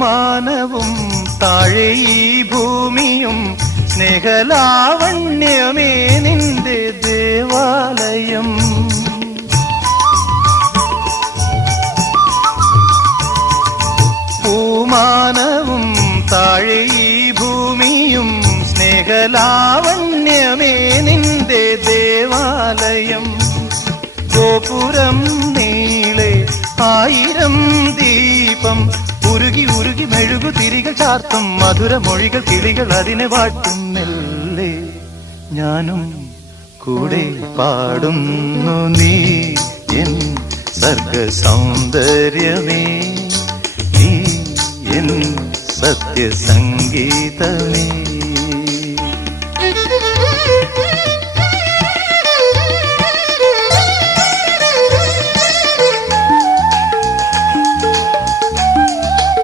പൂമാനവും താഴെ ഈ ഭൂമിയും സ്നേഹലാവണ്യമേ നിന്റെ ദേവാലയം. പൂമാനവും താഴെ ഈ ഭൂമിയും സ്നേഹലാവണ്യമേ നിന്റെ ദേവാലയം. ഗോപുരം നീളെ 1000 ദീപം ഉരുകി ഉരുകി മെഴുകു തിരികൾ ചാർത്തും മധുരമൊഴികൾ കിളികൾ അതിനെ വാട്ടുന്നില്ലേ. ഞാനും കൂടെ പാടുന്നു നീ എൻ സർഗ സൗന്ദര്യമേ, നീ എൻ സത്യസംഗീതമേ.